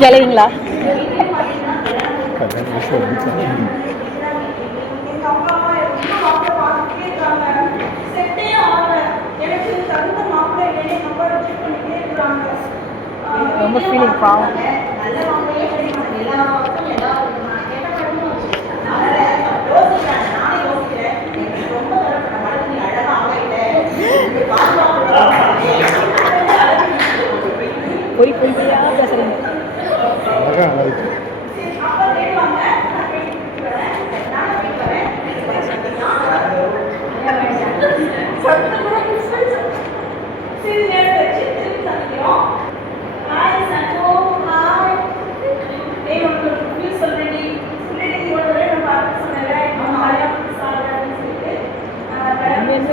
கிளைங்களா? ரொம்ப ஃபீலிங் பாவம். போய் போய்யா பேசுறீங்க.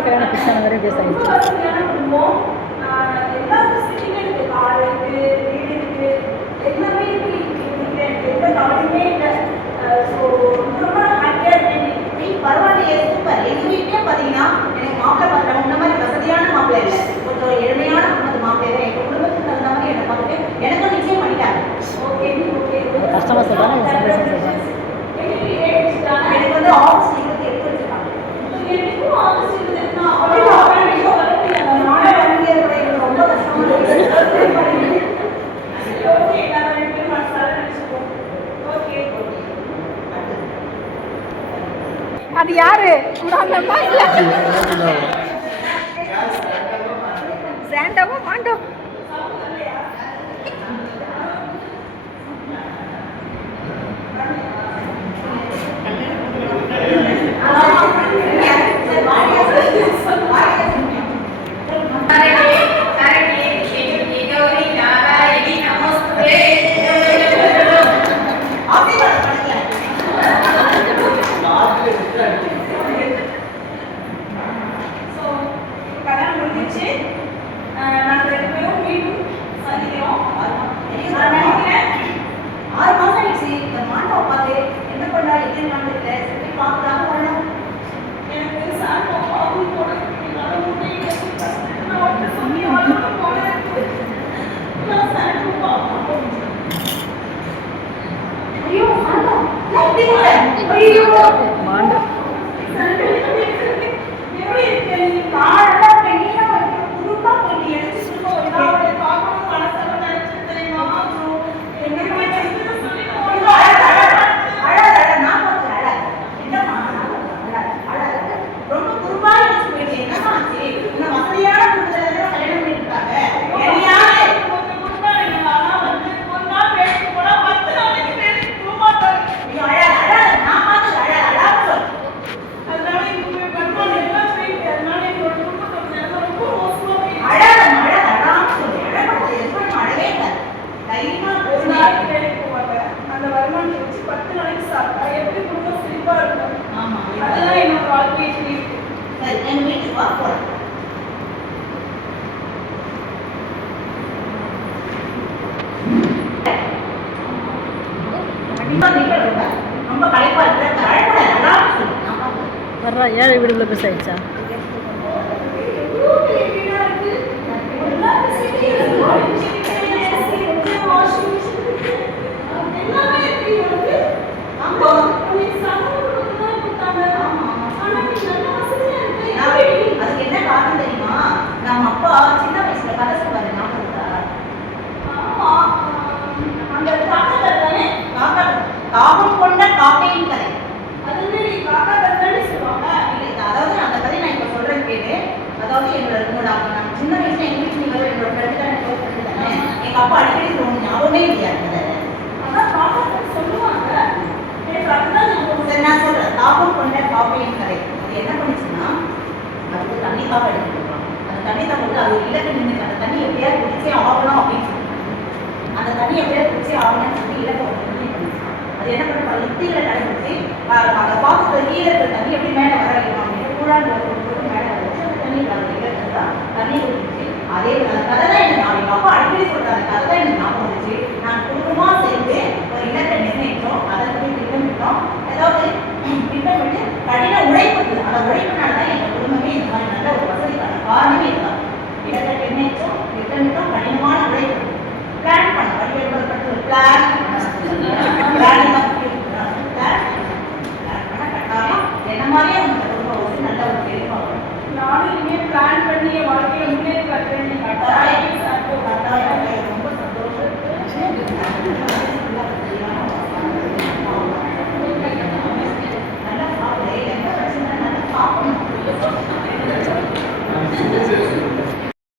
கல்யாணம் ஃபிக்ஸ் ஆன வரை பேசாயிடுச்சு. பரவாயில்லையே, சூப்பர். எங்க வீட்லயே பாத்தீங்கன்னா எனக்கு மாப்பிள்ளை பார்க்குறாங்க. இந்த மாதிரி வசதியான மாப்பிள்ளை இல்லை, கொஞ்சம் எளிமையான குடும்பத்து மாப்பிள்ளை தான். எங்க குடும்பத்துக்கு தகுந்த மாதிரி என்னை பார்த்துட்டு எனக்கும் நிச்சயம் பண்ணிட்டாங்க. Okay okay. கஷ்டமா சொல்றாங்க, சந்தோஷமா சொல்றாங்க. எனக்கு வந்து ஆகஸ்ட் 28 வச்சிருக்காங்க. எனக்கும் ஆகஸ்ட் 28 ரொம்ப கஷ்டமா இருக்கு. ஓகே, நான் ரெண்டு பேரும் மனசார நினைச்சுப்போம். Okay okay. அது யாரு? உடாங்கம்மா இல்ல சாண்டாவோ மாண்டோ? மாண்டோ வர்றா. ஏழை வீடுக்குள்ள பேசாயிடுச்சா? அதுக்கு என்ன காரணம் தெரியுமா? நம்ம அப்பா சின்ன வயசுல கதை சொல்வாரு, ஞாபகம் இருக்கா? அந்த தாகம் கொண்ட காக்கையின் கதை. அதாவது அந்த கதை நான் இப்ப சொல்றேன் கேட்டு. அதாவது என்னோட சின்ன வயசுல எங்க வீட்டு என்னோட ஃப்ரெண்டு தானே, எங்க அப்பா அடிக்கடி சொல்லுவாங்க, ஞாபகமே இல்லையா கதை? நான் சொல்றேன், தாகம் கொண்ட காக்கையின் கதை. அது என்ன பண்ணுச்சுன்னா, அதுக்கு தண்ணி தாகம் எடுத்துருவாங்க. அந்த தண்ணி தாகம் அது இலக்கு நின்று அந்த தண்ணி எப்படியாவது குடிச்சே ஆகணும் அப்படின்னு சொல்லி, அந்த தண்ணி எப்படியாவது குடிச்சே ஆகணும்னு சொல்லி இலக்கை அது என்ன பண்ண யுக்திகளை கடைபிடிச்சு அந்த பாத்திரத்துல கீழே இருக்கிற தண்ணி எப்படி மேலே வர வைக்கணும் அப்படின்னு கூழாண்டு போட்டு மேலே வச்சு அந்த தண்ணி இலக்கா தண்ணி குடிச்சு. அதே கதை தான் எனக்கு எங்கள் அப்பா அடிக்கடி சொல்றாங்க, கதை தான் எனக்கு ஞாபகம் வந்துச்சு. நான் குடும்பமா